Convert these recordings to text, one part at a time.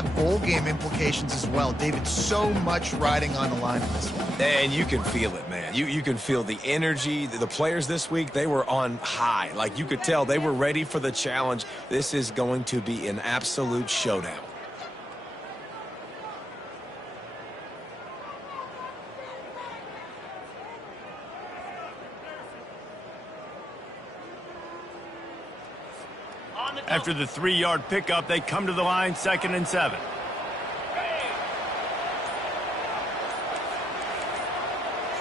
have bowl game implications as well. David, so much riding on the line in this one. And you can feel it, man. You can feel the energy. The players this week, they were on high. Like, you could tell they were ready for the challenge. This is going to be an absolute showdown. After the 3-yard pickup, they come to the line, 2nd and 7.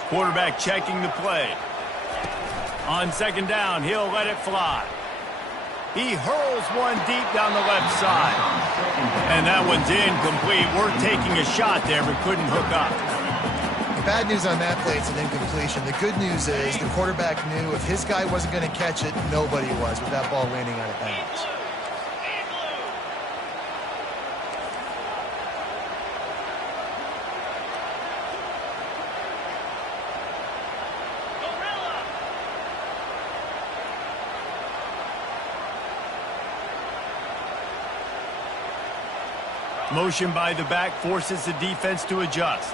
Quarterback checking the play. On 2nd down, he'll let it fly. He hurls one deep down the left side. And that one's incomplete. We're taking a shot there, but couldn't hook up. Bad news on that play, it's an incompletion. The good news is the quarterback knew if his guy wasn't going to catch it, nobody was with that ball landing out of bounds. Motion by the back forces the defense to adjust.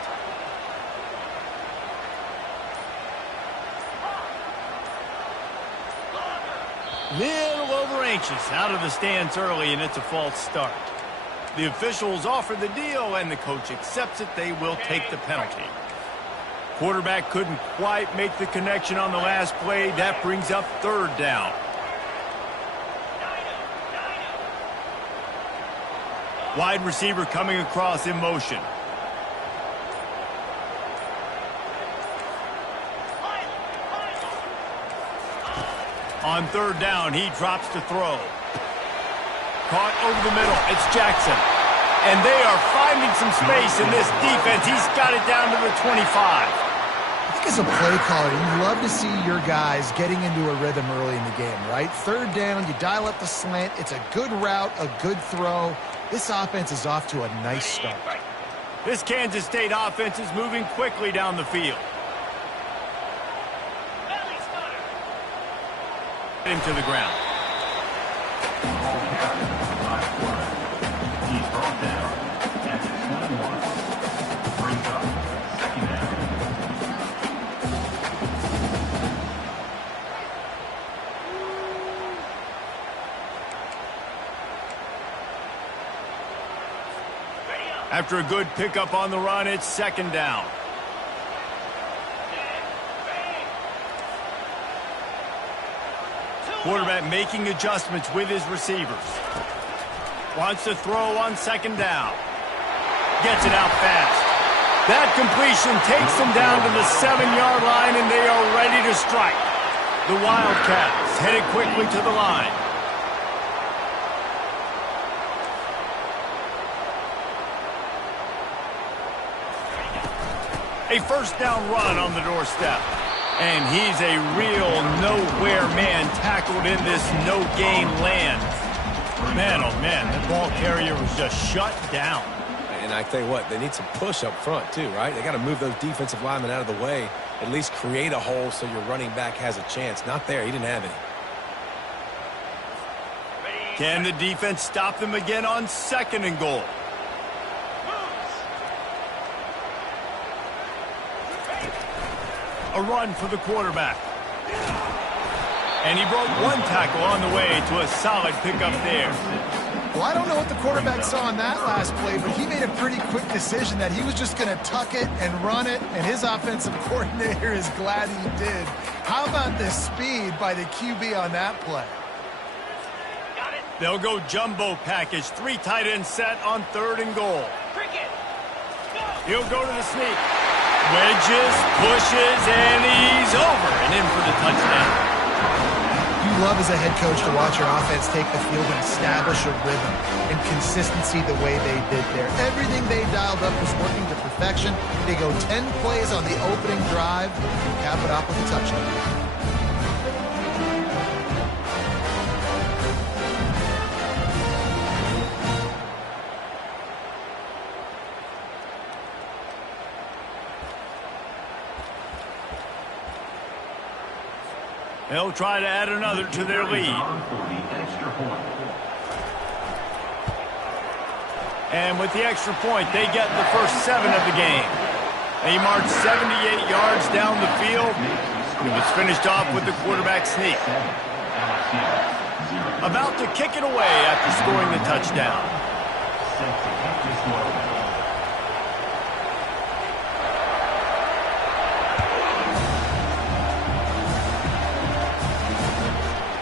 Little over anxious, out of the stance early, and it's a false start. The officials offer the deal, and the coach accepts it. They will take the penalty. Quarterback couldn't quite make the connection on the last play. That brings up 3rd down. Wide receiver coming across in motion. On 3rd down, he drops to throw. Caught over the middle. It's Jackson. And they are finding some space in this defense. He's got it down to the 25. I think as a play caller, you love to see your guys getting into a rhythm early in the game, right? 3rd down, you dial up the slant. It's a good route, a good throw. This offense is off to a nice start. This Kansas State offense is moving quickly down the field. Get him to the ground. He's brought down at the 21. Brings up 2nd down. After a good pickup on the run, it's 2nd down. Quarterback making adjustments with his receivers. Wants to throw on 2nd down. Gets it out fast. That completion takes them down to the 7-yard line, and they are ready to strike. The Wildcats headed quickly to the line. A 1st down run on the doorstep. And he's a real nowhere man tackled in this no-gain land. Man, oh man, that ball carrier was just shut down. And I tell you what, they need some push up front too, right? They got to move those defensive linemen out of the way, at least create a hole so your running back has a chance. Not there, he didn't have any. Can the defense stop them again on 2nd and goal? A run for the quarterback. And he broke one tackle on the way to a solid pickup there. Well, I don't know what the quarterback saw on that last play, but he made a pretty quick decision that he was just going to tuck it and run it, and his offensive coordinator is glad he did. How about the speed by the QB on that play? They'll go jumbo package, 3 tight end set on 3rd and goal. He'll go to the sneak. Wedges, pushes, and he's over and in for the touchdown. You love as a head coach to watch your offense take the field and establish a rhythm and consistency the way they did there. Everything they dialed up was working to perfection. They go 10 plays on the opening drive, cap it off with a touchdown. They'll try to add another to their lead. And with the extra point, they get the first 7 of the game. They march 78 yards down the field. It was finished off with the quarterback sneak. About to kick it away after scoring the touchdown.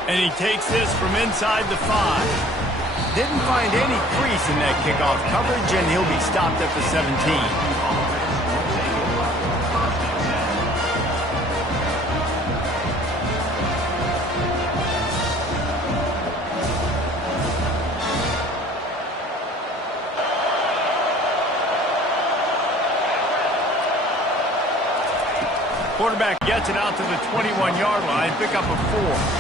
And he takes this from inside the 5. Didn't find any crease in that kickoff coverage, and he'll be stopped at the 17. Quarterback gets it out to the 21-yard line, pick up a 4.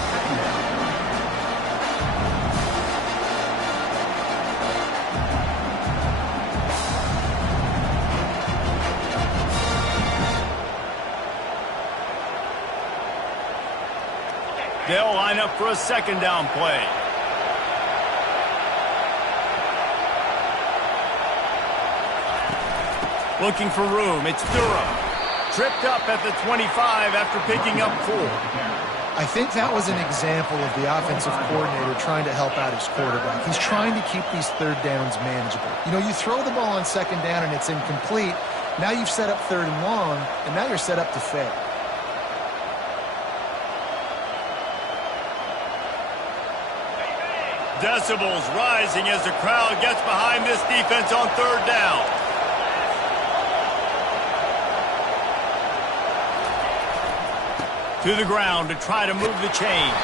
They'll line up for a second down play. Looking for room. It's Durham. Tripped up at the 25 after picking up 4. I think that was an example of the offensive coordinator trying to help out his quarterback. He's trying to keep these third downs manageable. You know, you throw the ball on second down and it's incomplete. Now you've set up third and long, and now you're set up to fail. Decibels rising as the crowd gets behind this defense on third down. To the ground to try to move the chains.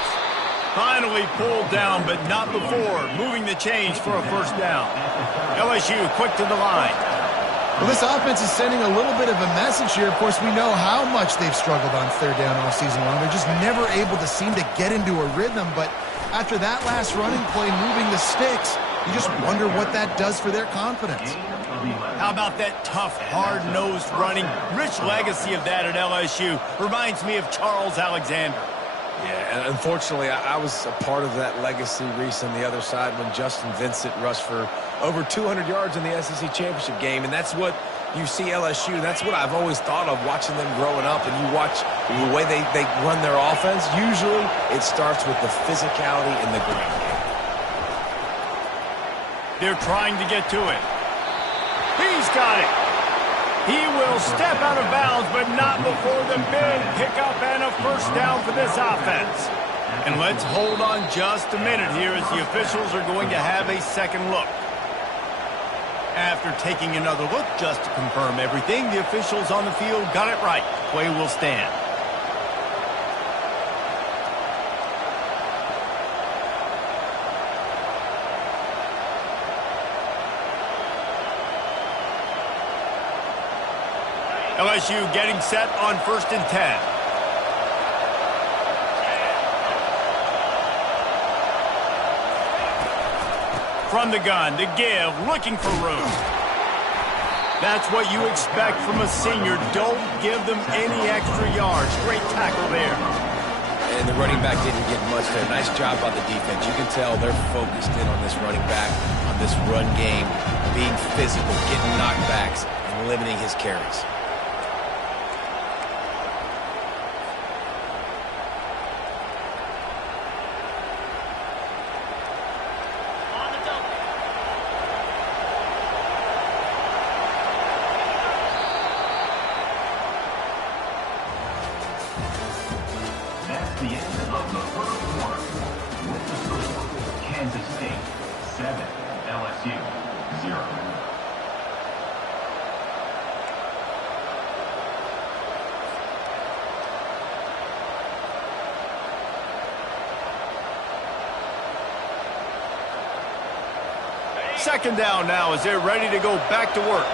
Finally pulled down, but not before moving the chains for a first down. LSU quick to the line. Well, this offense is sending a little bit of a message here. Of course, we know how much they've struggled on third down all season long. They're just never able to seem to get into a rhythm, but after that last running play moving the sticks, you just wonder what that does for their confidence. How about that tough, hard-nosed running? Rich legacy of that at LSU. Reminds me of Charles Alexander. Yeah, and unfortunately, I was a part of that legacy, Reese, on the other side when Justin Vincent rushed for over 200 yards in the SEC Championship game, and that's what you see LSU. That's what I've always thought of watching them growing up, and you watch the way they run their offense. Usually, it starts with the physicality in the ground game. They're trying to get to it. He's got it. He will step out of bounds, but not before the big pickup and a first down for this offense. And let's hold on just a minute here as the officials are going to have a second look. After taking another look just to confirm everything, the officials on the field got it right. Play will stand. LSU getting set on 1st and 10. From the gun to give, looking for room. That's what you expect from a senior. Don't give them any extra yards. Great tackle there. And the running back didn't get much there. Nice job by the defense. You can tell they're focused in on this running back, on this run game, being physical, getting knockbacks, and limiting his carries. That's the end of the first quarter. With the score, Kansas State 7, LSU 0. Second down now as they're ready to go back to work.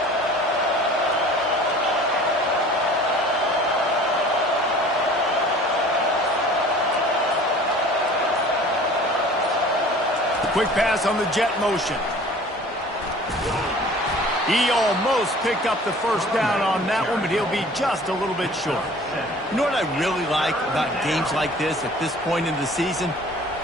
Quick pass on the jet motion. He almost picked up the first down on that one, but he'll be just a little bit short. You know what I really like about games like this at this point in the season?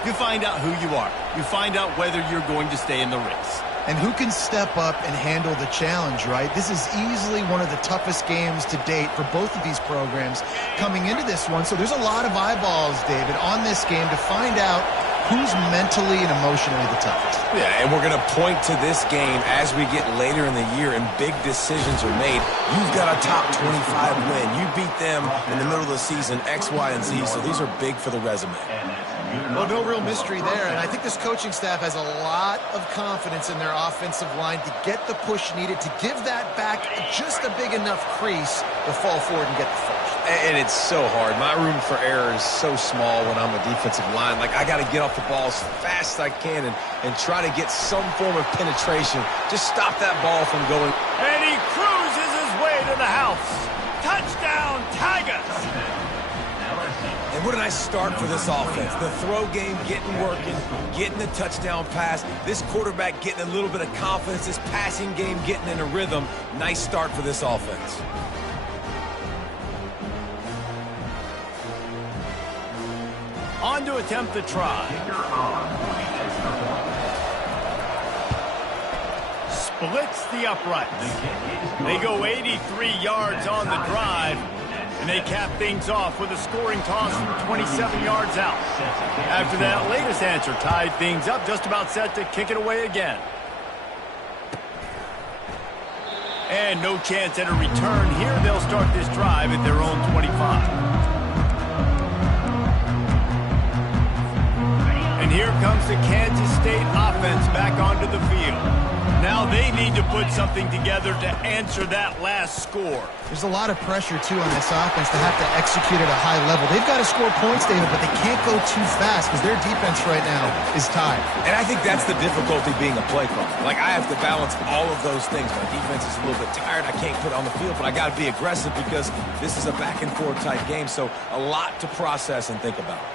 You find out who you are. You find out whether you're going to stay in the race. And who can step up and handle the challenge, right? This is easily one of the toughest games to date for both of these programs coming into this one. So there's a lot of eyeballs, David, on this game to find out who's mentally and emotionally the toughest. Yeah, and we're going to point to this game as we get later in the year and big decisions are made. You've got a top 25 win. You beat them in the middle of the season, X, Y, and Z, so these are big for the resume. Well, no real mystery there, and I think this coaching staff has a lot of confidence in their offensive line to get the push needed, to give that back just a big enough crease to fall forward and get the first. And it's so hard. My room for error is so small when I'm a defensive line. Like, I got to get off the ball as fast as I can and try to get some form of penetration. Just stop that ball from going. And he cruises his way to the house. Touchdown, Tigers! And what a nice start for this offense. The throw game getting working, getting the touchdown pass. This quarterback getting a little bit of confidence. This passing game getting in a rhythm. Nice start for this offense. On to attempt the try. Splits the uprights. They go 83 yards on the drive. And they cap things off with a scoring toss from 27 yards out. After that latest answer tied things up, just about set to kick it away again. And no chance at a return here. They'll start this drive at their own 25. And here comes the Kansas State offense back onto the field. Now they need to put something together to answer that last score. There's a lot of pressure, too, on this offense to have to execute at a high level. They've got to score points, David, but they can't go too fast because their defense right now is tied. And I think that's the difficulty being a play caller. Like, I have to balance all of those things. My defense is a little bit tired. I can't put it on the field, but I got to be aggressive because this is a back-and-forth type game. So a lot to process and think about.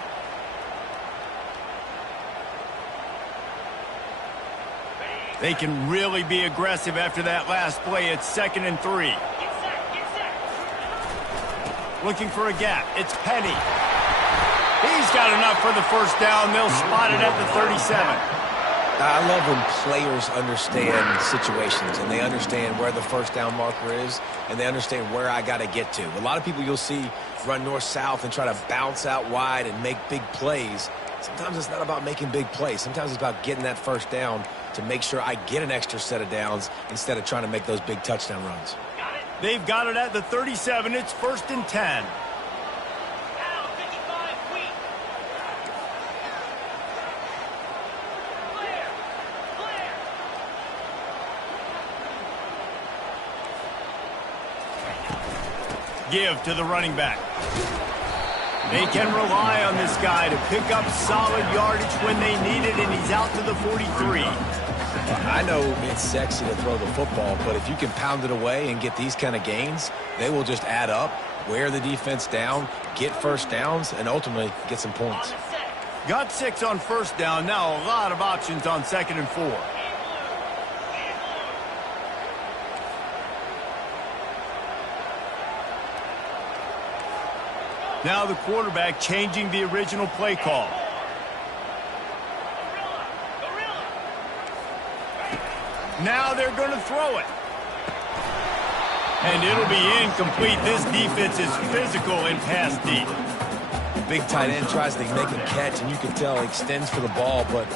They can really be aggressive after that last play. It's 2nd and 3. Looking for a gap. It's Penny. He's got enough for the first down. They'll spot it at the 37. I love when players understand situations and they understand where the first down marker is and they understand where I got to get to. A lot of people you'll see run north-south and try to bounce out wide and make big plays. Sometimes it's not about making big plays. Sometimes it's about getting that first down to make sure I get an extra set of downs instead of trying to make those big touchdown runs. They've got it at the 37. It's 1st and 10. Give to the running back. They can rely on this guy to pick up solid yardage when they need it, and he's out to the 43. I know it's sexy to throw the football, but if you can pound it away and get these kind of gains, they will just add up, wear the defense down, get first downs, and ultimately get some points. Got 6 on first down. Now a lot of options on 2nd and 4. Now the quarterback changing the original play call. Now they're going to throw it. And it'll be incomplete. This defense is physical and pass deep. Big tight end tries to make a catch, and you can tell he extends for the ball, but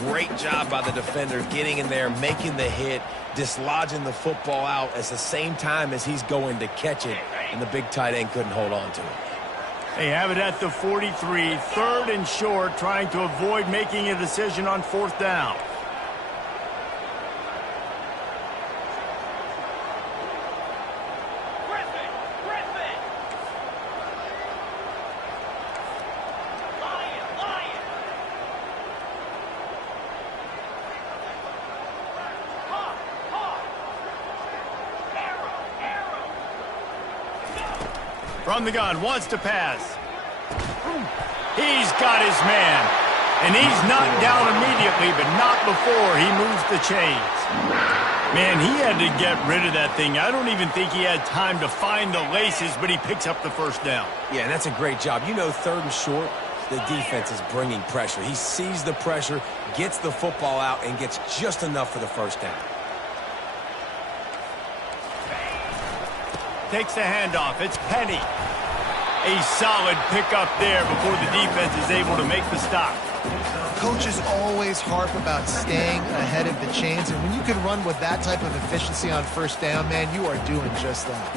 great job by the defender getting in there, making the hit, dislodging the football out at the same time as he's going to catch it, and the big tight end couldn't hold on to it. They have it at the 43, 3rd and short, trying to avoid making a decision on 4th down. From the gun, wants to pass. He's got his man. And he's knocked down immediately, but not before he moves the chains. Man, he had to get rid of that thing. I don't even think he had time to find the laces, but he picks up the first down. Yeah, and that's a great job. You know, 3rd and short, the defense is bringing pressure. He sees the pressure, gets the football out, and gets just enough for the first down. Takes the handoff. It's Penny. A solid pickup there before the defense is able to make the stop. Coaches always harp about staying ahead of the chains, and when you can run with that type of efficiency on first down, man, you are doing just that.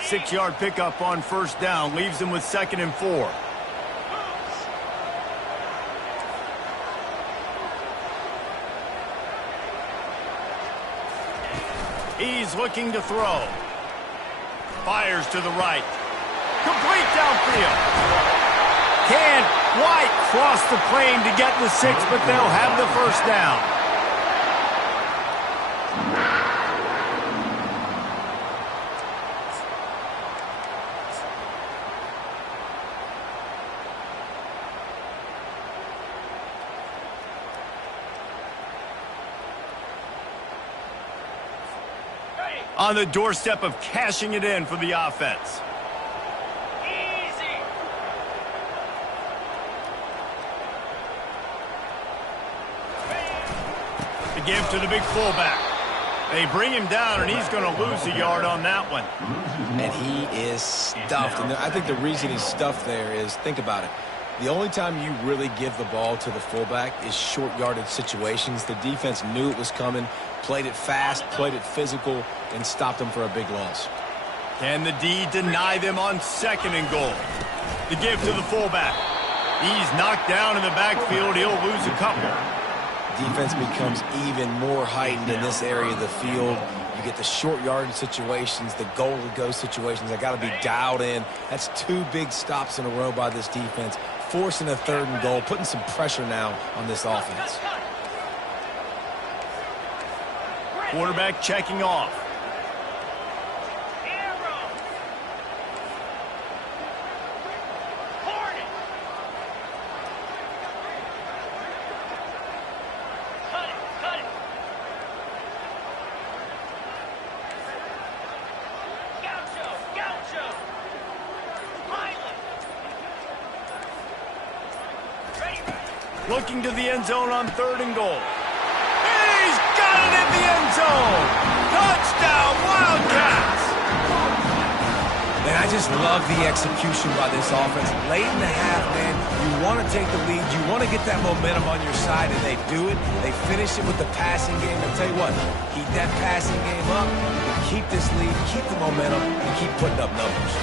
6-yard pickup on first down leaves them with 2nd and 4. He's looking to throw. Fires to the right. Complete downfield. Can't quite cross the plane to get the 6, but they'll have the first down. On the doorstep of cashing it in for the offense. The give to the big fullback. They bring him down, and he's going to lose a yard on that one. And he is stuffed. And I think the reason he's stuffed there is, think about it. The only time you really give the ball to the fullback is short yardage situations. The defense knew it was coming, played it fast, played it physical, and stopped them for a big loss. Can the D deny them on 2nd and goal? The give to the fullback. He's knocked down in the backfield. He'll lose a couple. Defense becomes even more heightened in this area of the field. You get the short yardage situations, the goal-to-go situations. They got to be dialed in. That's 2 big stops in a row by this defense, forcing a 3rd and goal, putting some pressure now on this offense. Quarterback checking off. Looking to the end zone on 3rd and goal. He's got it in the end zone. Touchdown, Wildcats. Man, I just love the execution by this offense. Late in the half, man, you want to take the lead. You want to get that momentum on your side, and they do it. They finish it with the passing game. I'll tell you what, keep that passing game up, keep this lead, keep the momentum, and keep putting up numbers.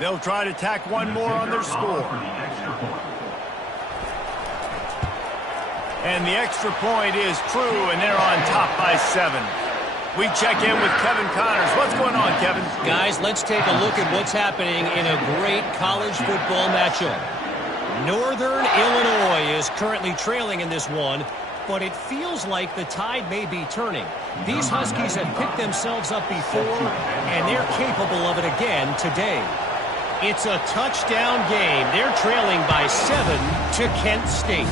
They'll try to tack one more on their score. And the extra point is true, and they're on top by 7. We check in with Kevin Connors. What's going on, Kevin? Guys, let's take a look at what's happening in a great college football matchup. Northern Illinois is currently trailing in this one, but it feels like the tide may be turning. These Huskies have picked themselves up before, and they're capable of it again today. It's a touchdown game. They're trailing by 7 to Kent State.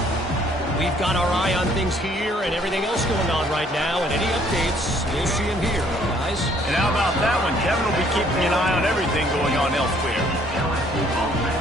We've got our eye on things here and everything else going on right now, and any updates, you'll see them here, guys. And how about that one? Kevin will be keeping an eye on everything going on elsewhere.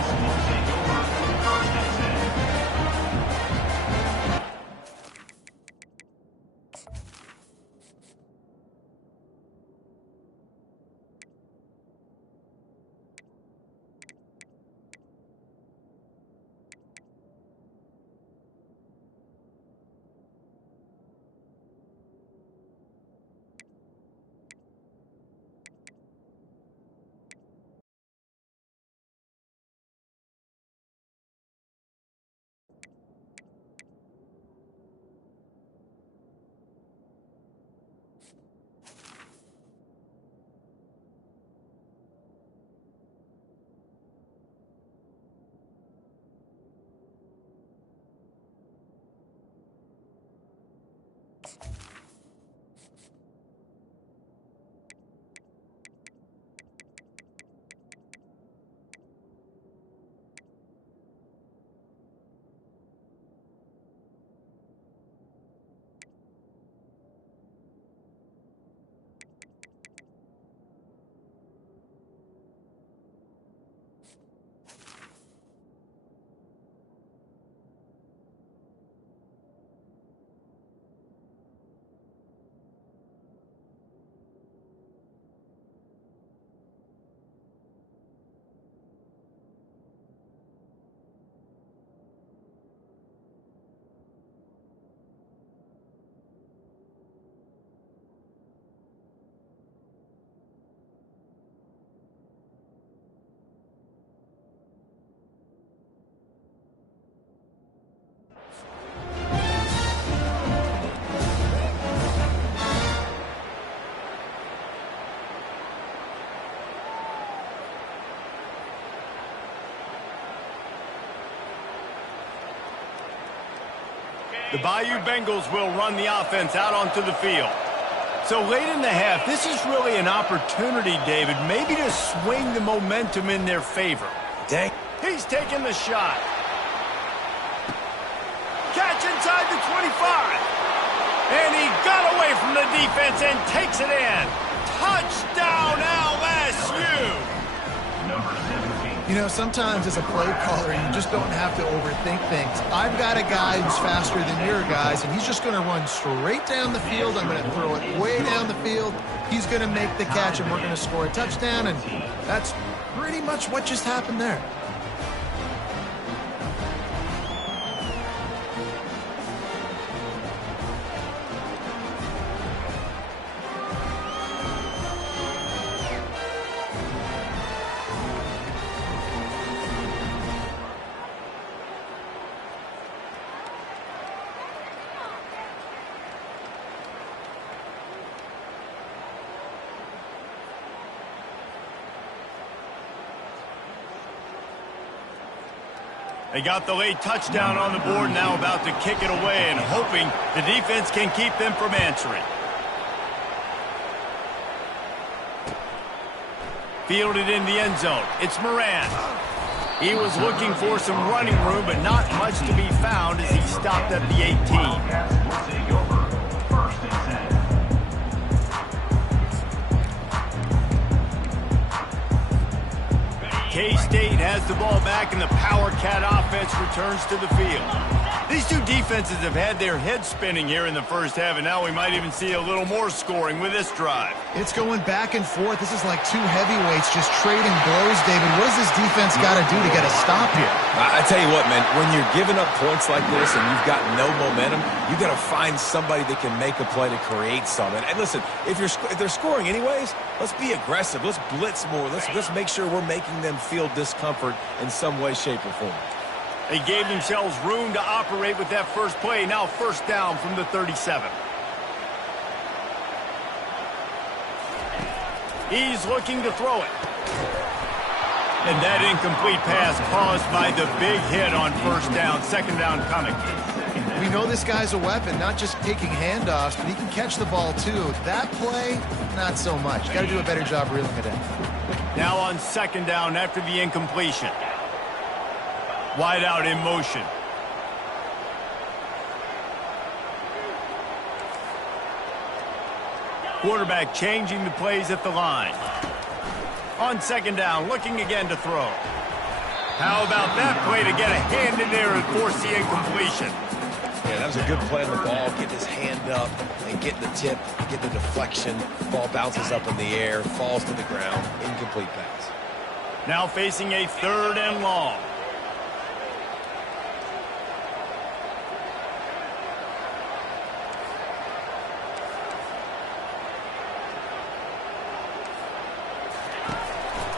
The Bayou Bengals will run the offense out onto the field. So late in the half, this is really an opportunity, David, maybe to swing the momentum in their favor. Dang. He's taking the shot. Catch inside the 25. And he got away from the defense and takes it in. Touchdown, LSU! Number 17. You know, sometimes as a play caller, you just don't have to overthink things. I've got a guy who's faster than your guys, and he's just going to run straight down the field. I'm going to throw it way down the field. He's going to make the catch, and we're going to score a touchdown, and that's pretty much what just happened there. They got the late touchdown on the board, now about to kick it away and hoping the defense can keep them from answering. Fielded in the end zone. It's Moran. He was looking for some running room, but not much to be found as he stopped at the 18. Will take over. First and 10. K-State has the ball back, and the Power Cat offense returns to the field. These two defenses have had their heads spinning here in the first half, and now we might even see a little more scoring with this drive. It's going back and forth. This is like two heavyweights just trading blows, David. What does this defense got to do to get a stop here? I tell you what, man, when you're giving up points like this and you've got no momentum, you got to find somebody that can make a play to create something. And listen, if they're scoring anyways, let's be aggressive. Let's blitz more. Let's make sure we're making them feel discomfort in some way, shape, or form. They gave themselves room to operate with that first play. Now first down from the 37. He's looking to throw it. And that incomplete pass caused by the big hit on first down. Second down coming. We know this guy's a weapon, not just taking handoffs, but he can catch the ball too. That play, not so much. Got to do a better job reeling it in. Now on second down after the incompletion. Wide out in motion. Quarterback changing the plays at the line. On second down, looking again to throw. How about that play to get a hand in there and force the incompletion? Yeah, that was a good play on the ball, getting his hand up and getting the tip, getting the deflection. Ball bounces up in the air, falls to the ground, incomplete pass. Now facing a third and long.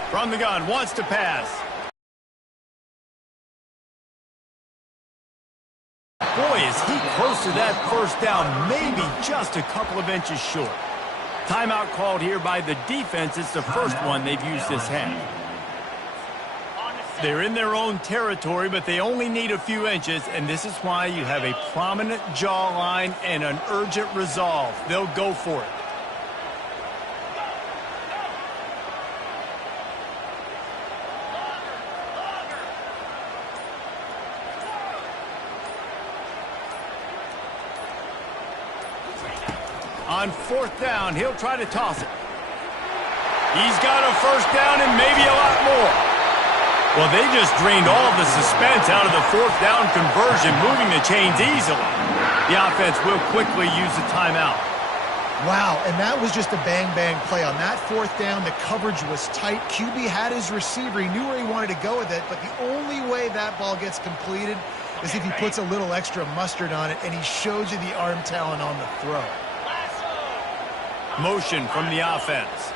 From the gun, wants to pass. Boy, is he close to that first down, maybe just a couple of inches short. Timeout called here by the defense. It's the first one they've used this half. They're in their own territory, but they only need a few inches, and this is why you have a prominent jawline and an urgent resolve. They'll go for it. On fourth down, he'll try to toss it. He's got a first down and maybe a lot more. Well, they just drained all of the suspense out of the fourth down conversion, moving the chains easily. The offense will quickly use the timeout. Wow, and that was just a bang-bang play. On that fourth down, the coverage was tight. QB had his receiver. He knew where he wanted to go with it, but the only way that ball gets completed is if he puts a little extra mustard on it, and he shows you the arm talent on the throw. Motion from the offense.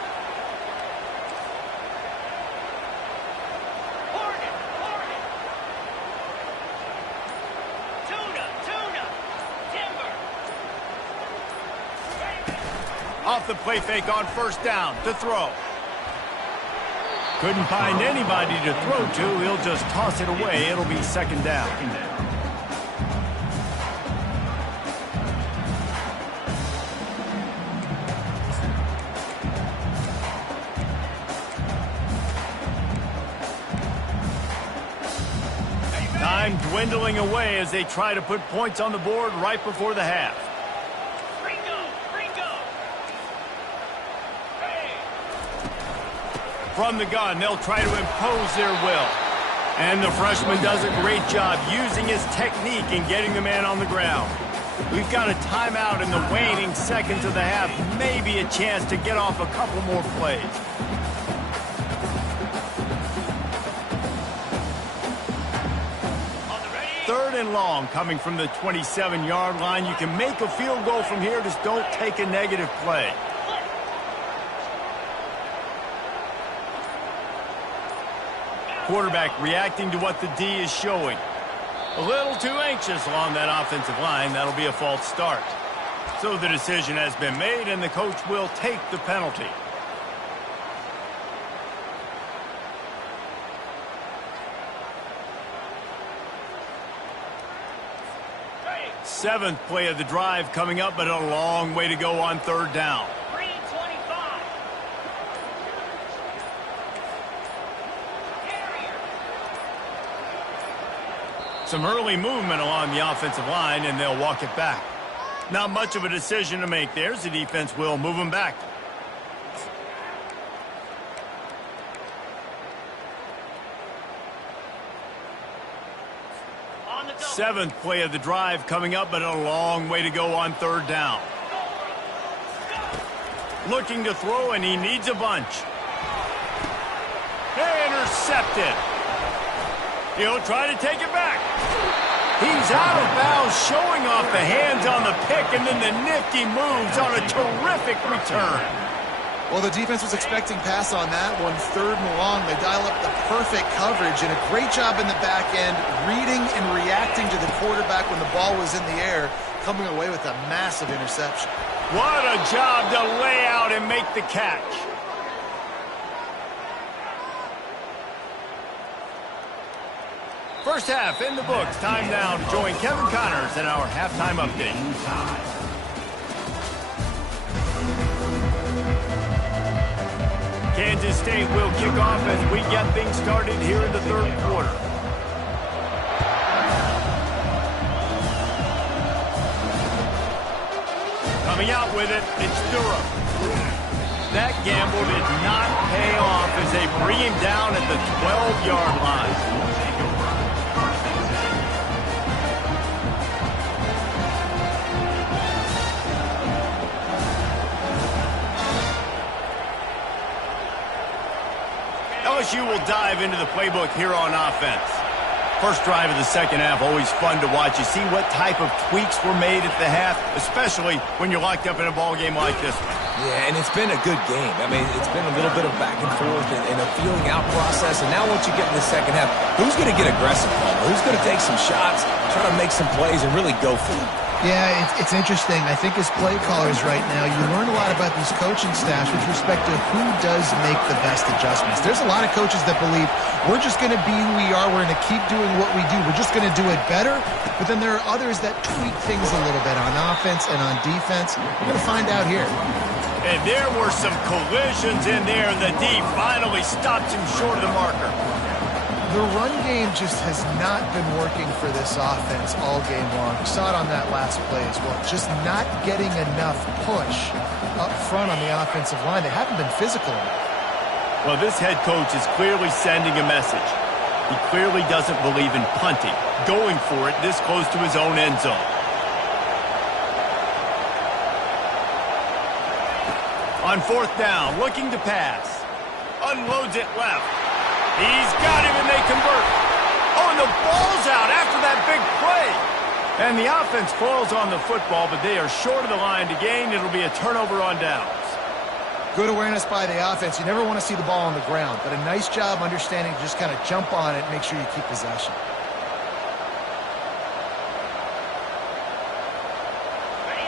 Off the play fake on first down to throw. Couldn't find anybody to throw to. He'll just toss it away. It'll be second down. dwindling away as they try to put points on the board right before the half. From the gun, they'll try to impose their will. And the freshman does a great job using his technique and getting the man on the ground. We've got a timeout in the waning seconds of the half. Maybe a chance to get off a couple more plays. Third and long coming from the 27-yard line. You can make a field goal from here, just don't take a negative play. Quarterback reacting to what the D is showing. A little too anxious along that offensive line. That'll be a false start. So the decision has been made, and the coach will take the penalty. Seventh play of the drive coming up, but a long way to go on third down. Some early movement along the offensive line, and they'll walk it back. Not much of a decision to make there, so the defense will move them back. Seventh play of the drive coming up, but a long way to go on third down. Looking to throw, and he needs a bunch. Intercepted. He'll try to take it back. He's out of bounds, showing off the hands on the pick, and then the nifty moves on a terrific return. Well, the defense was expecting pass on that one. Third and long, they dial up the perfect coverage, and a great job in the back end, reading and reacting to the quarterback when the ball was in the air, coming away with a massive interception. What a job to lay out and make the catch. First half in the books. Time now to join Kevin Connors in our halftime update. Kansas State will kick off as we get things started here in the third quarter. Coming out with it, it's Durham. That gamble did not pay off as they bring him down at the 12-yard line. LSU will dive into the playbook here on offense. First drive of the second half, always fun to watch. You see what type of tweaks were made at the half, especially when you're locked up in a ball game like this one. Yeah, and it's been a good game. I mean, it's been a little bit of back and forth and a feeling out process. And now once you get in the second half, who's going to get aggressive, Paul? Who's going to take some shots, try to make some plays, and really go for it? Yeah, it's interesting. I think as play callers right now, you learn a lot about these coaching staffs with respect to who does make the best adjustments. There's a lot of coaches that believe we're just going to be who we are. We're going to keep doing what we do. We're just going to do it better. But then there are others that tweak things a little bit on offense and on defense. We're going to find out here. And there were some collisions in there, and the D finally stopped him short of the marker. The run game just has not been working for this offense all game long. We saw it on that last play as well. Just not getting enough push up front on the offensive line. They haven't been physical enough. Well, this head coach is clearly sending a message. He clearly doesn't believe in punting, going for it this close to his own end zone. On fourth down, looking to pass. Unloads it left. He's got him, and they convert. Oh, and the ball's out after that big play. And the offense falls on the football, but they are short of the line to gain. It'll be a turnover on downs. Good awareness by the offense. You never want to see the ball on the ground, but a nice job understanding to just kind of jump on it and make sure you keep possession.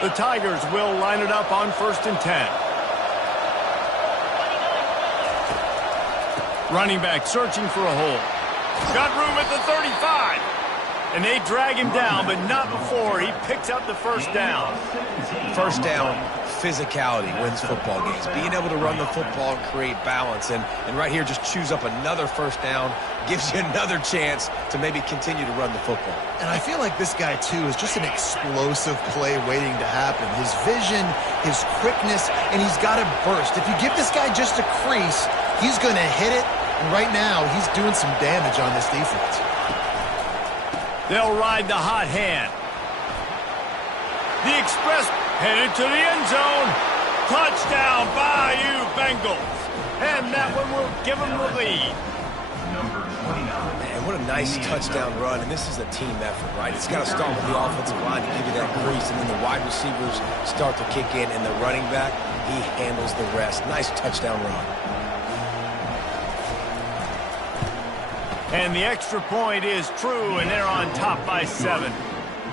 The Tigers will line it up on 1st and 10. Running back searching for a hole. Got room at the 35. And they drag him down, but not before he picks up the first down. First down, physicality wins football games. Being able to run the football and create balance. And right here, just choose up another first down, gives you another chance to maybe continue to run the football. And I feel like this guy, too, is just an explosive play waiting to happen. His vision, his quickness, and he's got a burst. If you give this guy just a crease, he's going to hit it. And right now, he's doing some damage on this defense. They'll ride the hot hand. The express headed to the end zone. Touchdown, Bayou Bengals. And that one will give them the lead. Number 29. Man, what a nice touchdown run. And this is a team effort, right? It's got to start with the offensive line to give you that crease. And then the wide receivers start to kick in. And the running back, he handles the rest. Nice touchdown run. And the extra point is true, and they're on top by 7.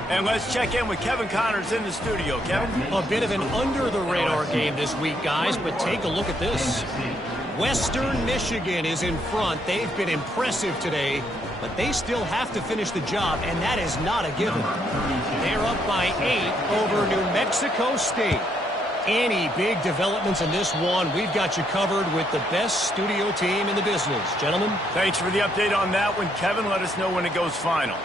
And let's check in with Kevin Connors in the studio. Kevin? A bit of an under-the-radar game this week, guys, but take a look at this. Western Michigan is in front. They've been impressive today, but they still have to finish the job, and that is not a given. They're up by 8 over New Mexico State. Any big developments in this one, we've got you covered with the best studio team in the business. Gentlemen? Thanks for the update on that one, Kevin. Let us know when it goes final.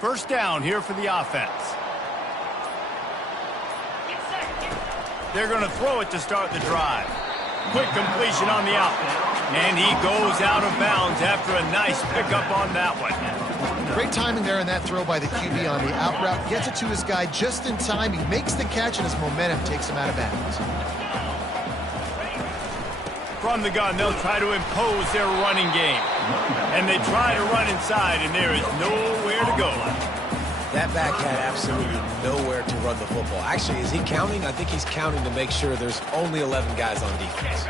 First down here for the offense. They're going to throw it to start the drive. Quick completion on the out. And he goes out of bounds after a nice pickup on that one. Great timing there in that throw by the QB on the out route. Gets it to his guy just in time. He makes the catch, and his momentum takes him out of bounds. From the gun, they'll try to impose their running game. And they try to run inside, and there is nowhere to go. That back had absolutely nowhere to run the football. Actually, is he counting? I think he's counting to make sure there's only 11 guys on defense.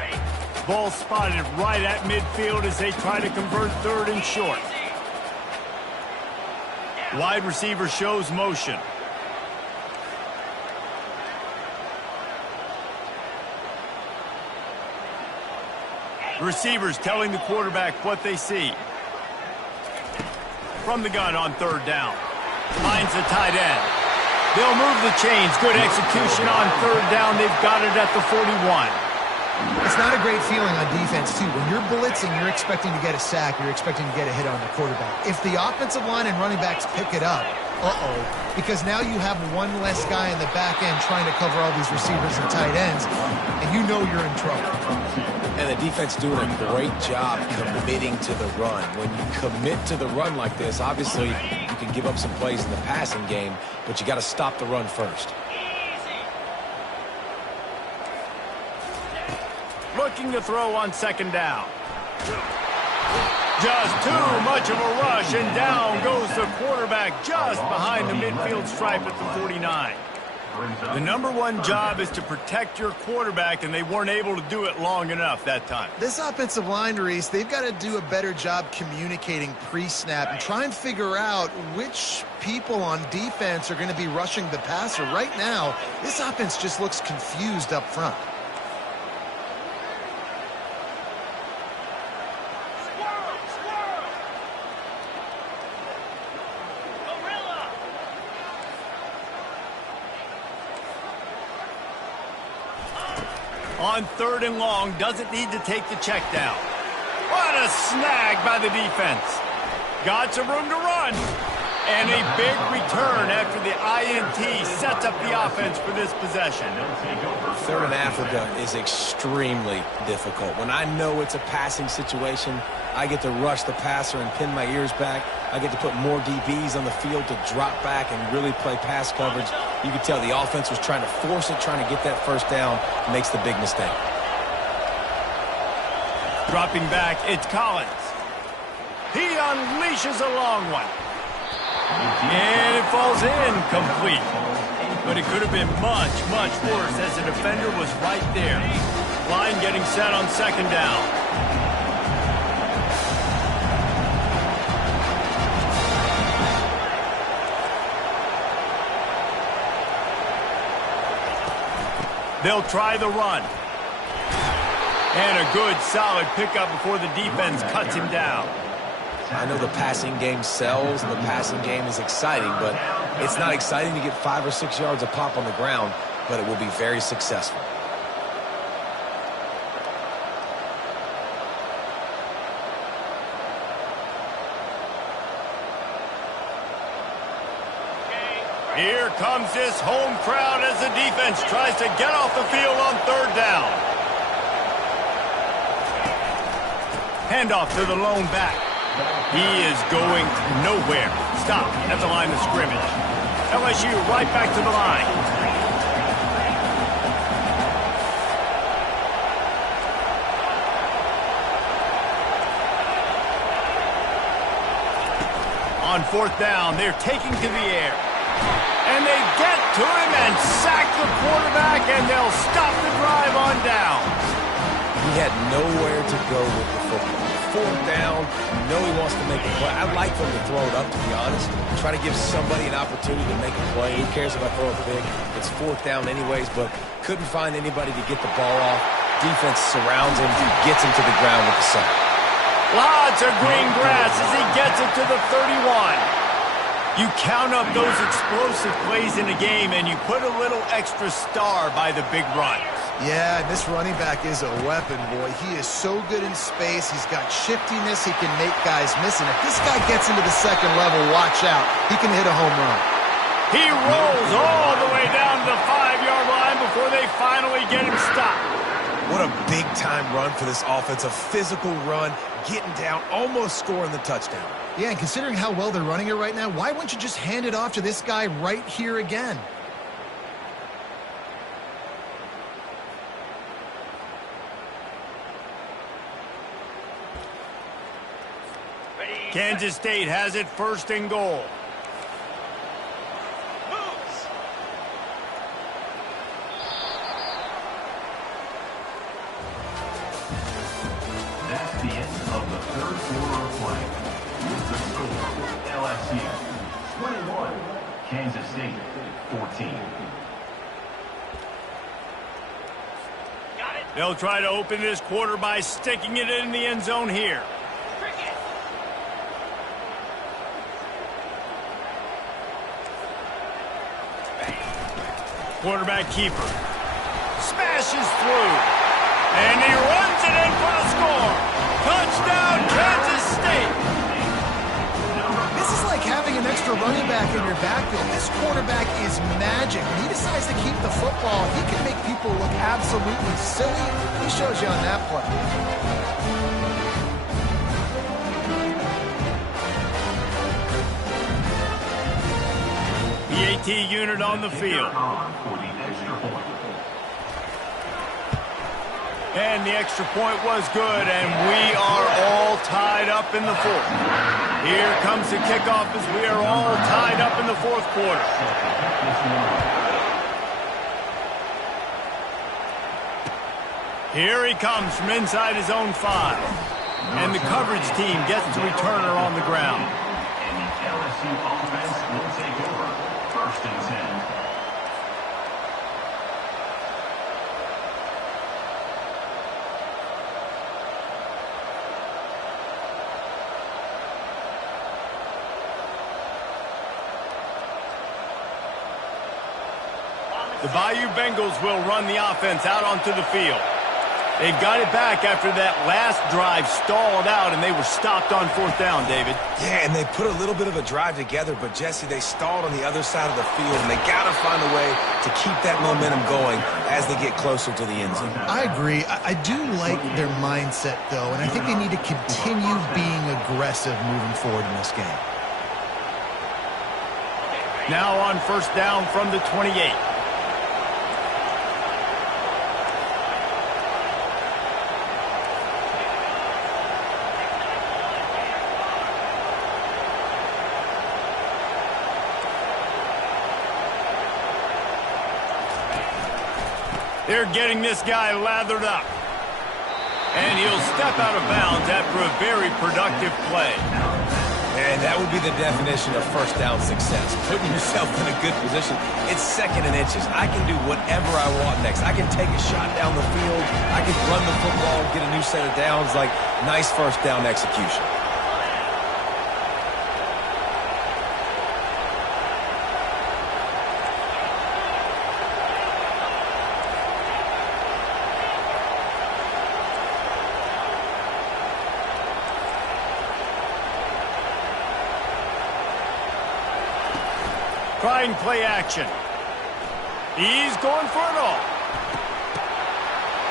Ball spotted right at midfield as they try to convert third and short. Wide receiver shows motion. Receivers telling the quarterback what they see. From the gun on third down. Finds the tight end. They'll move the chains. Good execution on third down. They've got it at the 41. It's not a great feeling on defense, too. When you're blitzing, you're expecting to get a sack. You're expecting to get a hit on the quarterback. If the offensive line and running backs pick it up, because now you have one less guy in the back end trying to cover all these receivers and tight ends, and you know you're in trouble. And the defense doing a great job committing to the run. When you commit to the run like this, obviously you can give up some plays in the passing game, but you got to stop the run first. Looking to throw on second down. Just too much of a rush, and down goes the quarterback just behind the midfield stripe at the 49. The number one job is to protect your quarterback, and they weren't able to do it long enough that time. This offensive line, Reese, they've got to do a better job communicating pre-snap and try and figure out which people on defense are going to be rushing the passer. Right now, this offense just looks confused up front. On third and long, doesn't need to take the check down. What a snag by the defense. Got some room to run. And a big return after the INT sets up the offense for this possession. Third and Africa is extremely difficult. When I know it's a passing situation, I get to rush the passer and pin my ears back. I get to put more DBs on the field to drop back and really play pass coverage. You can tell the offense was trying to force it, trying to get that first down, makes the big mistake. Dropping back, it's Collins. He unleashes a long one. And it falls incomplete. But it could have been much, much worse as the defender was right there. Line getting set on second down. They'll try the run. And a good, solid pickup before the defense cuts him down. I know the passing game sells and the passing game is exciting, but it's not exciting to get 5 or 6 yards a pop on the ground, but it will be very successful. Here comes this home crowd as the defense tries to get off the field on third down. Handoff to the lone back. He is going nowhere. Stop at the line of scrimmage. LSU right back to the line. On fourth down, they're taking to the air. And they get to him and sack the quarterback, and they'll stop the drive on down. He had nowhere to go with the football. Fourth down, you know he wants to make a play. I'd like for him to throw it up, to be honest. Try to give somebody an opportunity to make a play. Who cares if I throw a pick? It's fourth down anyways, but couldn't find anybody to get the ball off. Defense surrounds him, gets him to the ground with the sack. Lots of green grass as he gets it to the 31. You count up those explosive plays in a game, and you put a little extra star by the big runs. Yeah, this running back is a weapon, boy. He is so good in space. He's got shiftiness. He can make guys miss. And if this guy gets into the second level, watch out. He can hit a home run. He rolls all the way down to the 5-yard line before they finally get him stopped. What a big-time run for this offense. A physical run, getting down, almost scoring the touchdown. Yeah, and considering how well they're running it right now, why wouldn't you just hand it off to this guy right here again? Kansas State has it first and goal. That's the end of the third quarter of play. With the score, LSU 21, Kansas State 14. They'll try to open this quarter by sticking it in the end zone here. Quarterback keeper smashes through, and he runs it in for the score. Touchdown, Kansas State. This is like having an extra running back in your backfield. This quarterback is magic. When he decides to keep the football, he can make people look absolutely silly. He shows you on that play. The AT unit on the field. And the extra point was good, and we are all tied up in the fourth. Here comes the kickoff as we are all tied up in the fourth quarter. Here he comes from inside his own 5. And the coverage team gets the returner on the ground. And the LSU offense will take over. First and 10. The Bayou Bengals will run the offense out onto the field. They've got it back after that last drive stalled out, and they were stopped on 4th down, David. Yeah, and they put a little bit of a drive together, but, Jesse, they stalled on the other side of the field, and they got to find a way to keep that momentum going as they get closer to the end zone. I agree. I do like their mindset, though, and I think they need to continue being aggressive moving forward in this game. Now on 1st down from the 28. They're getting this guy lathered up. And he'll step out of bounds after a very productive play. And that would be the definition of 1st down success. Putting yourself in a good position. It's 2nd and inches. I can do whatever I want next. I can take a shot down the field. I can run the football and get a new set of downs. Like, nice 1st down execution. Trying play action. He's going for it all.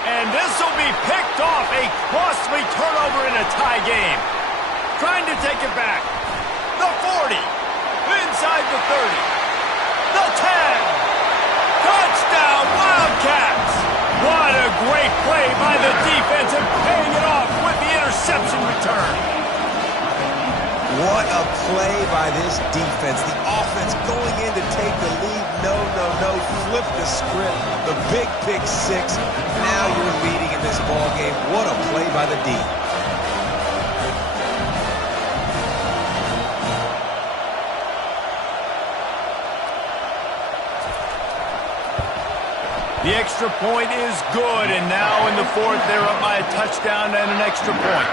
And this will be picked off. A costly turnover in a tie game. Trying to take it back. The 40. Inside the 30. The 10. Touchdown, Wildcats. What a great play by the defense and paying it off with the interception return. What a play by this defense. The offense going in to take the lead. No. Flip the script. The big pick 6. Now you're leading in this ball game. What a play by the D. The extra point is good, and now in the 4th, they're up by a touchdown and an extra point.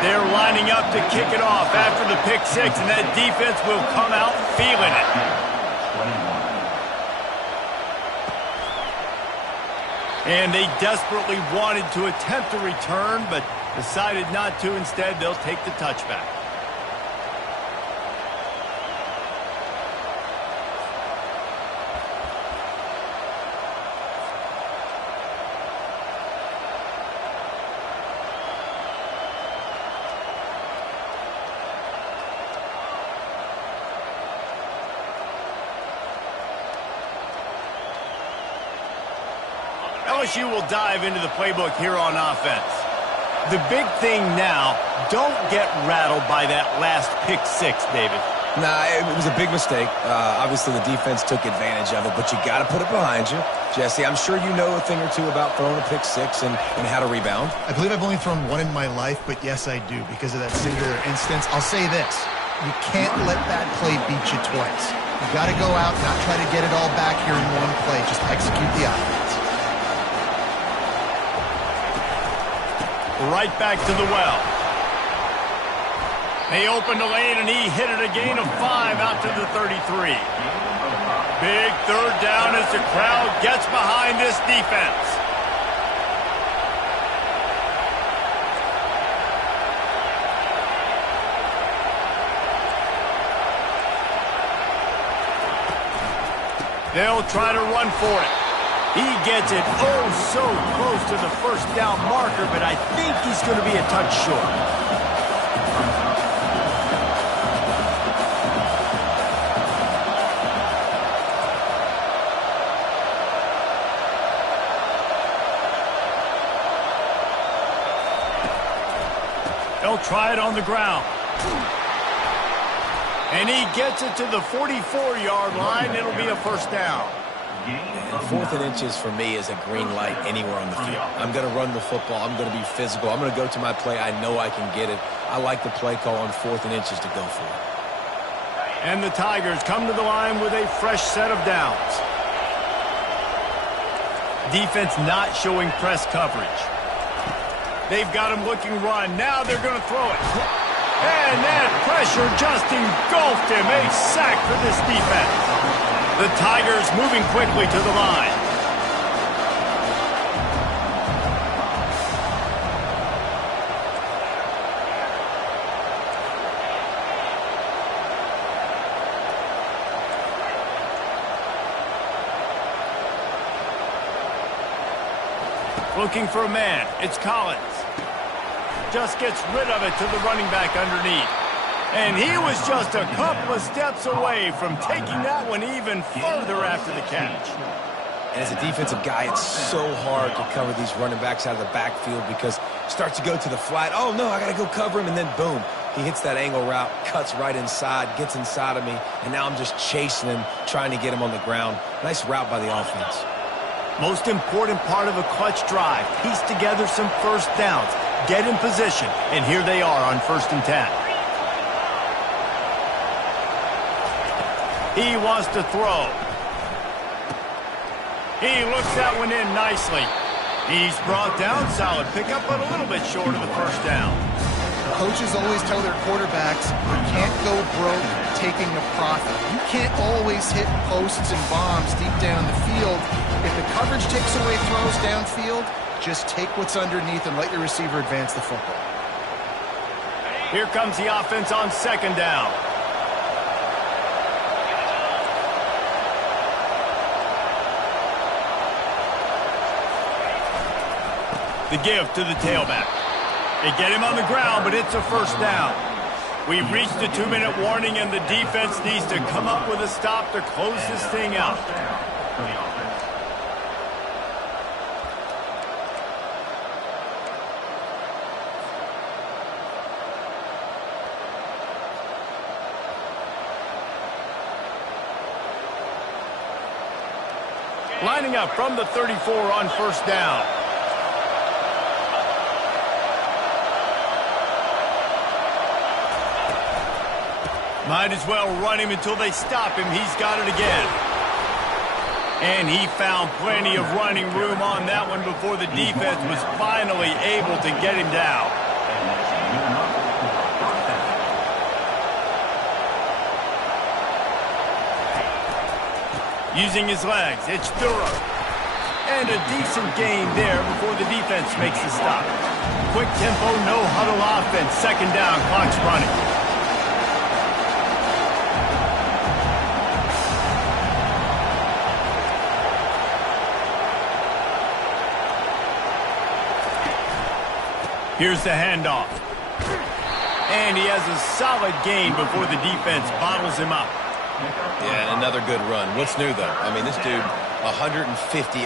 They're lining up to kick it off after the pick 6, and that defense will come out feeling it. And they desperately wanted to attempt a return, but decided not to. Instead, they'll take the touchback. LSU will dive into the playbook here on offense. The big thing now, don't get rattled by that last pick 6, David. Nah, it was a big mistake. Obviously, the defense took advantage of it, but you got to put it behind you. Jesse, I'm sure you know a thing or two about throwing a pick 6 and how to rebound. I believe I've only thrown one in my life, but yes, I do because of that singular instance. I'll say this. You can't let that play beat you twice. You got to go out, not try to get it all back here in one play. Just execute the offense. Right back to the well. They opened the lane, and he hit it a gain of 5 out to the 33. Big 3rd down as the crowd gets behind this defense. They'll try to run for it. He gets it so close to the 1st down marker, but I think he's going to be a touch short. They'll try it on the ground. And he gets it to the 44-yard line. It'll be a 1st down. And 4th and inches for me is a green light anywhere on the field. I'm going to run the football. I'm going to be physical. I'm going to go to my play. I know I can get it. I like the play call on 4th and inches to go for it. And the Tigers come to the line with a fresh set of downs. Defense not showing press coverage. They've got him looking run. Now they're going to throw it. And that pressure just engulfed him. A sack for this defense. The Tigers moving quickly to the line. Looking for a man. It's Collins. Just gets rid of it to the running back underneath. And he was just a couple of steps away from taking that one even further after the catch. And as a defensive guy, it's so hard to cover these running backs out of the backfield because it starts to go to the flat. Oh, no, I got to go cover him. And then, boom, he hits that angle route, cuts right inside, gets inside of me, and now I'm just chasing him, trying to get him on the ground. Nice route by the offense. Most important part of a clutch drive. Piece together some first downs. Get in position. And here they are on 1st and 10. He wants to throw. He looks that one in nicely. He's brought down. Solid pickup, but a little bit short of the first down. Coaches always tell their quarterbacks, you can't go broke taking a profit. You can't always hit posts and bombs deep down the field. If the coverage takes away throws downfield, just take what's underneath and let your receiver advance the football. Here comes the offense on 2nd down. The give to the tailback. They get him on the ground, but it's a first down. We've reached the 2-minute warning, and the defense needs to come up with a stop to close this thing out. Lining up from the 34 on 1st down. Might as well run him until they stop him. He's got it again. And he found plenty of running room on that one before the defense was finally able to get him down. Using his legs, it's thorough. And a decent gain there before the defense makes the stop. Quick tempo, no huddle offense. 2nd down, clock's running. Here's the handoff. And he has a solid gain before the defense bottles him up. Yeah, and another good run. What's new, though? I mean, this dude, 150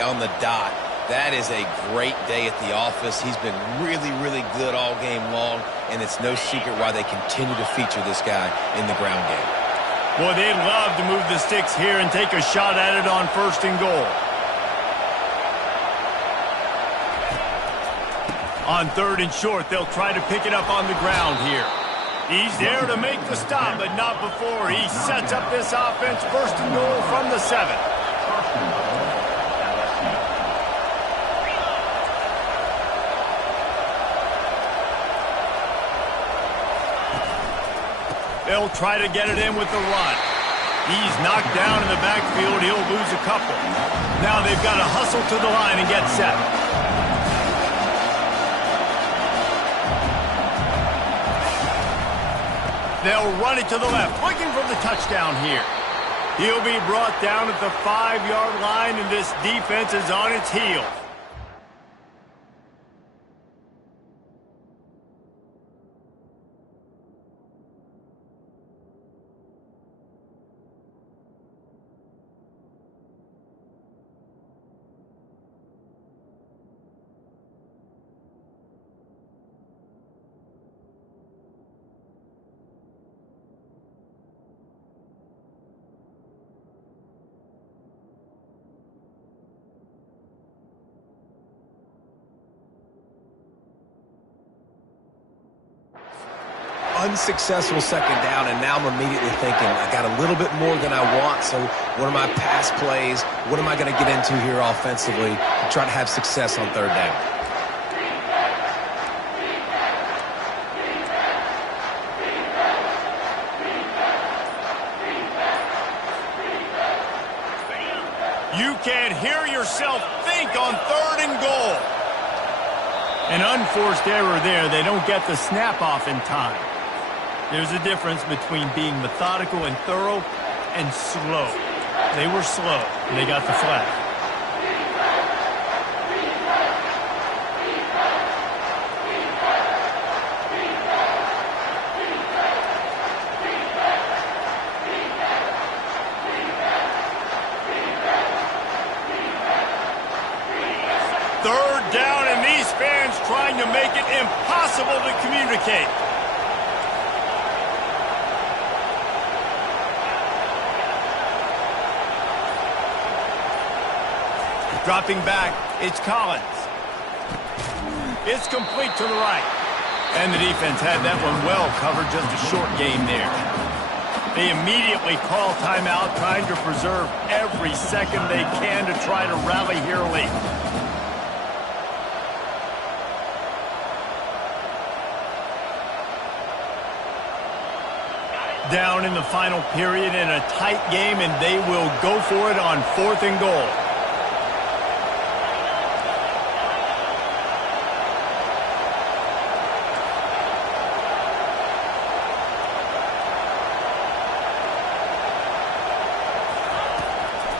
on the dot. That is a great day at the office. He's been really, really good all game long, and it's no secret why they continue to feature this guy in the ground game. Boy, they'd love to move the sticks here and take a shot at it on 1st and goal. On 3rd and short, they'll try to pick it up on the ground here. He's there to make the stop, but not before he sets up this offense. 1st and goal from the 7. They'll try to get it in with the run. He's knocked down in the backfield. He'll lose a couple. Now they've got to hustle to the line and get set. They'll run it to the left, looking for the touchdown here. He'll be brought down at the 5-yard line, and this defense is on its heels. Unsuccessful 2nd down, and now I'm immediately thinking, I got a little bit more than I want, so what are my pass plays? What am I going to get into here offensively to try to have success on 3rd down? You can't hear yourself think on 3rd and goal. An unforced error there. They don't get the snap off in time. There's a difference between being methodical and thorough and slow. They were slow, and they got the flag. Third down, and these fans trying to make it impossible to communicate. Dropping back, it's Collins. It's complete to the right. And the defense had that one well covered, just a short gain there. They immediately call timeout, trying to preserve every second they can to try to rally here late. Down in the final period in a tight game, and they will go for it on 4th and goal.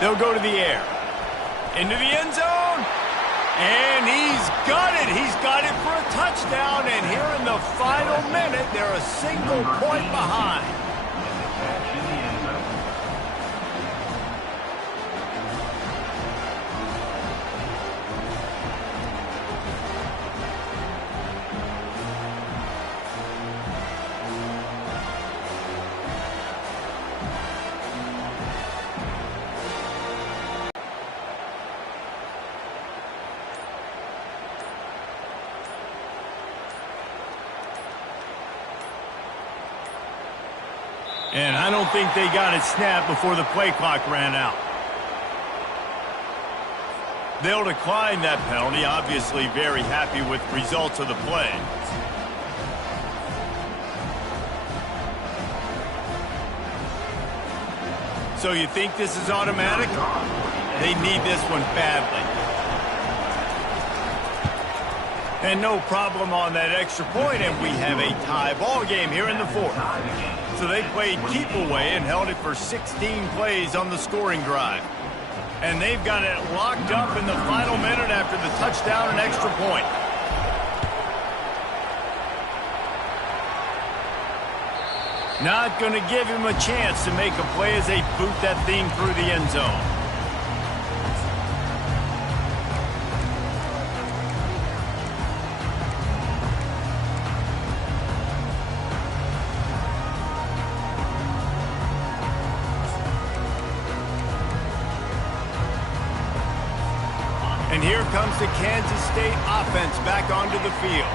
They'll go to the air. Into the end zone. And he's got it. He's got it for a touchdown. And here in the final minute, they're a single point behind. Catch in the end zone. And I don't think they got it snapped before the play clock ran out. They'll decline that penalty, obviously very happy with the results of the play. So you think this is automatic? They need this one badly. And no problem on that extra point, and we have a tie ball game here in the 4th. So they played keep away and held it for 16 plays on the scoring drive. And they've got it locked up in the final minute after the touchdown and extra point. Not going to give him a chance to make a play as they boot that thing through the end zone. And here comes the Kansas State offense back onto the field.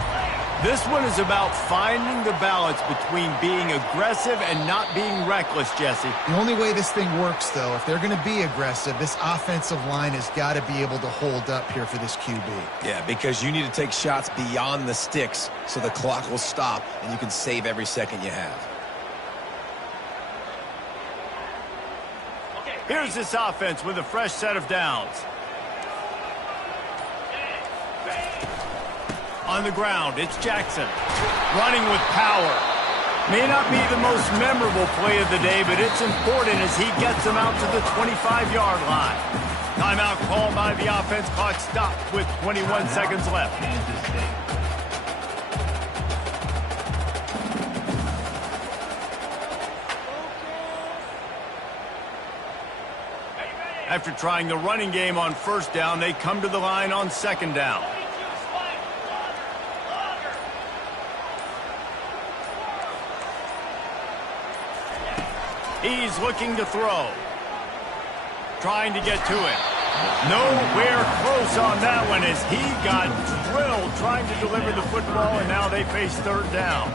This one is about finding the balance between being aggressive and not being reckless, Jesse. The only way this thing works, though, if they're going to be aggressive, this offensive line has got to be able to hold up here for this QB. Yeah, because you need to take shots beyond the sticks so the clock will stop and you can save every second you have. Here's this offense with a fresh set of downs. On the ground, it's Jackson. Running with power. May not be the most memorable play of the day, but it's important as he gets them out to the 25-yard line. Timeout called by the offense. Clock stopped with 21 seconds left. Kansas State. After trying the running game on first down, they come to the line on second down. He's looking to throw. Trying to get to it. Nowhere close on that one as he got drilled trying to deliver the football, and now they face third down.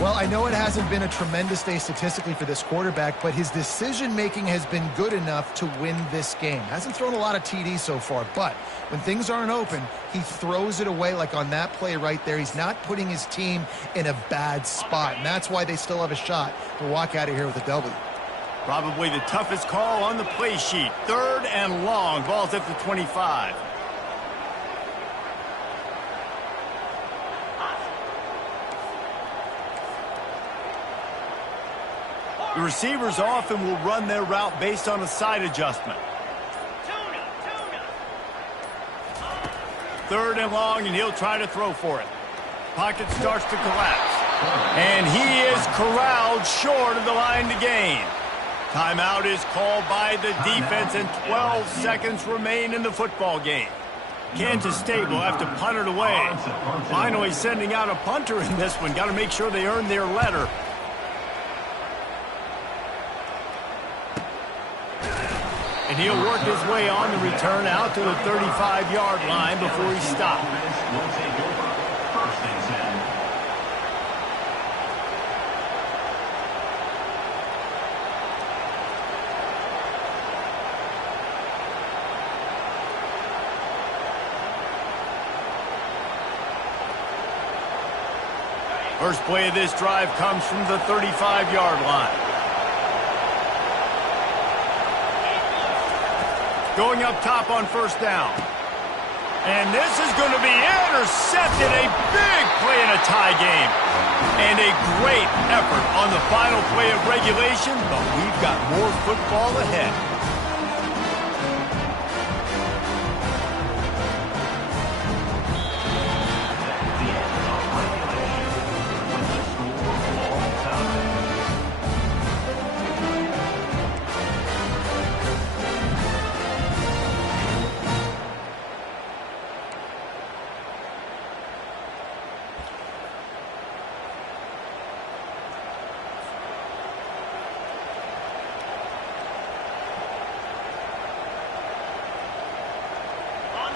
Well, I know it hasn't been a tremendous day statistically for this quarterback, but his decision-making has been good enough to win this game. Hasn't thrown a lot of TDs so far, but when things aren't open, he throws it away like on that play right there. He's not putting his team in a bad spot, and that's why they still have a shot to walk out of here with a W. Probably the toughest call on the play sheet. Third and long. Ball's at the 25. The receivers often will run their route based on a side adjustment. Third and long, and he'll try to throw for it. Pocket starts to collapse. And he is corralled short of the line to gain. Timeout is called by the defense, and 12 seconds remain in the football game. Kansas State will have to punt it away. Finally sending out a punter in this one. Got to make sure they earn their letter. And he'll work his way on the return out to the 35-yard line before he stopped. Will take over. First and 10. First play of this drive comes from the 35-yard line. Going up top on first down. And this is going to be intercepted. A big play in a tie game. And a great effort on the final play of regulation, but we've got more football ahead.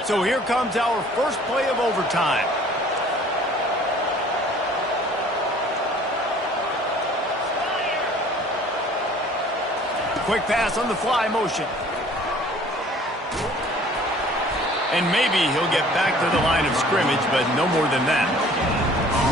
So here comes our first play of overtime. Quick pass on the fly motion. And maybe he'll get back to the line of scrimmage, but no more than that.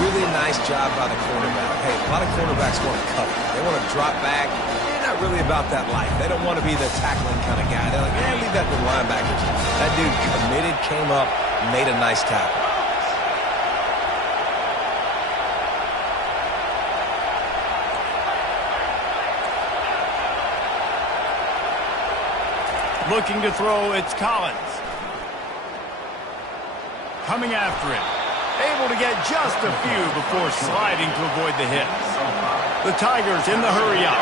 Really nice job by the quarterback. Hey, a lot of quarterbacks want to cover. They want to drop back. They're not really about that life. They don't want to be the tackling kind of guy. They're like, leave that to the linebackers. That dude committed, came up, made a nice tackle. Looking to throw, it's Collins. Coming after him. Able to get just a few before sliding to avoid the hits. The Tigers in the hurry up.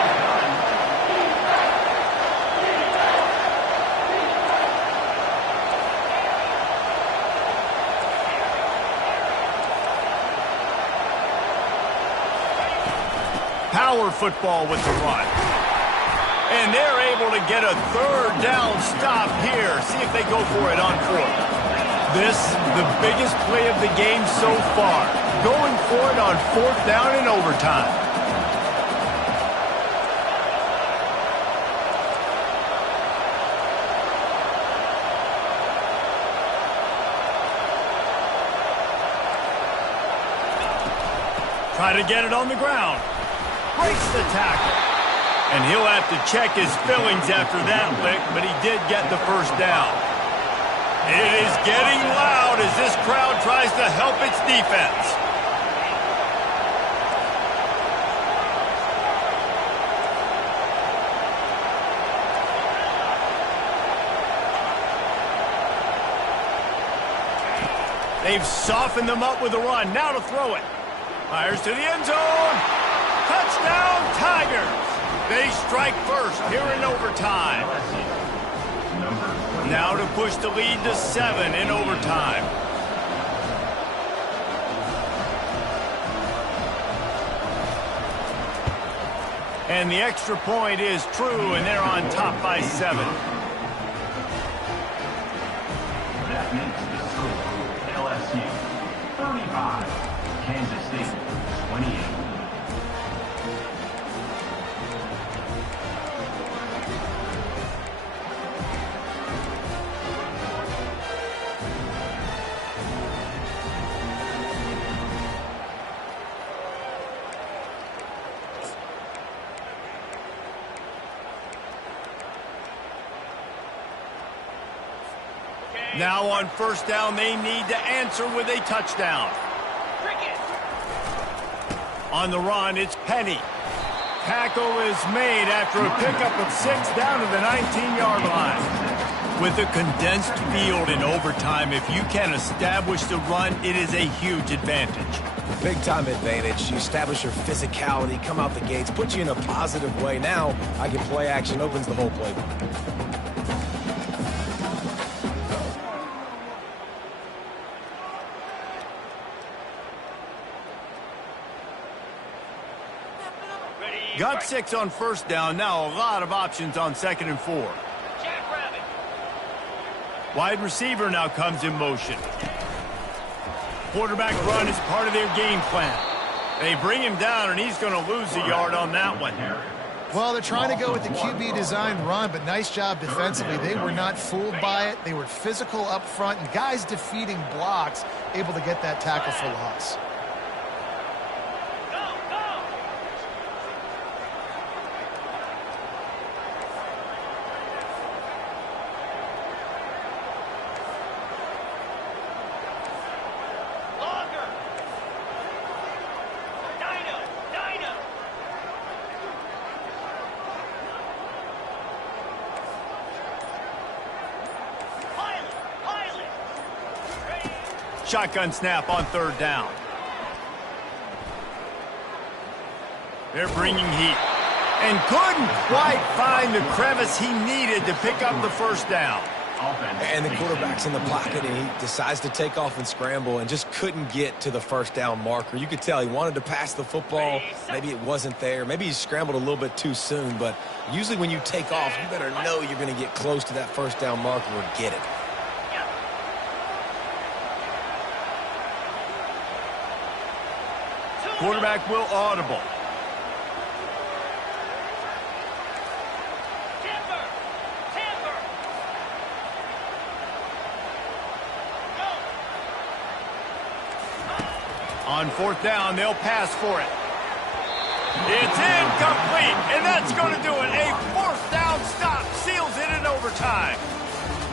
Power football with the run. And they're able to get a third down stop here. See if they go for it on fourth. This, the biggest play of the game so far. Going for it on fourth down in overtime. Try to get it on the ground. Breaks the tackle. And he'll have to check his fillings after that lick, but he did get the first down. It is getting loud as this crowd tries to help its defense. They've softened them up with a run. Now to throw it. Fires to the end zone. Touchdown, Tigers. They strike first here in overtime. Now to push the lead to 7 in overtime. And the extra point is true, and they're on top by 7. That makes the score LSU 35, Kansas State 28. Now on first down, they need to answer with a touchdown. On the run, it's Penny. Tackle is made after a pickup of 6 down to the 19-yard line. With a condensed field in overtime, if you can establish the run, it is a huge advantage. Big-time advantage. You establish your physicality, come out the gates, put you in a positive way. Now, I can play action, opens the whole playbook. Got 6 on first down. Now a lot of options on 2nd and 4. Wide receiver now comes in motion. Quarterback run is part of their game plan. They bring him down, and he's going to lose a yard on that one. Well, they're trying to go with the QB design run, but nice job defensively. They were not fooled by it. They were physical up front, and guys defeating blocks, able to get that tackle for loss. Shotgun snap on 3rd down. They're bringing heat. And couldn't quite find the crevice he needed to pick up the first down. And the quarterback's in the pocket, and he decides to take off and scramble and just couldn't get to the first down marker. You could tell he wanted to pass the football. Maybe it wasn't there. Maybe he scrambled a little bit too soon. But usually when you take off, you better know you're going to get close to that first down marker or get it. Quarterback will audible. On 4th down, they'll pass for it. It's incomplete, and that's going to do it. A 4th down stop seals it in overtime.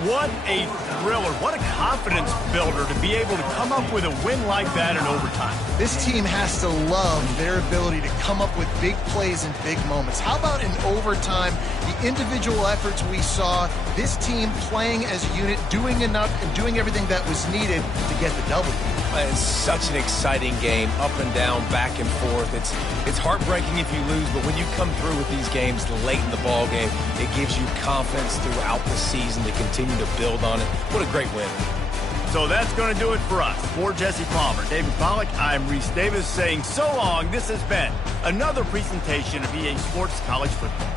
What a thriller. What a confidence builder to be able to come up with a win like that in overtime. This team has to love their ability to come up with big plays and big moments. How about in overtime, the individual efforts we saw, this team playing as a unit, doing enough and doing everything that was needed to get the W. It's such an exciting game, up and down, back and forth. It's heartbreaking if you lose, but when you come through with these games late in the ball game, it gives you confidence throughout the season to continue to build on it. What a great win. So that's going to do it for us. For Jesse Palmer, David Pollack, I'm Reese Davis saying so long. This has been another presentation of EA Sports College Football.